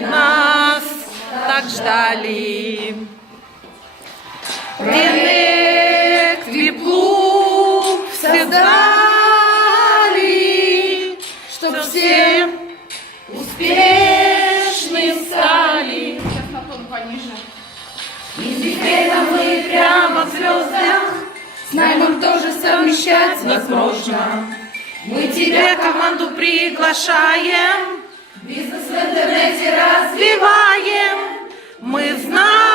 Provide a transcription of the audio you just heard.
Нас так ждали. Привет к теплу все дали, чтоб все успешны стали. Сейчас на тон пониже. И теперь мы прямо в звездах, с наймом тоже совмещать возможно. Мы тебе команду приглашаем, бизнес в интернете развиваем. Мы знаем.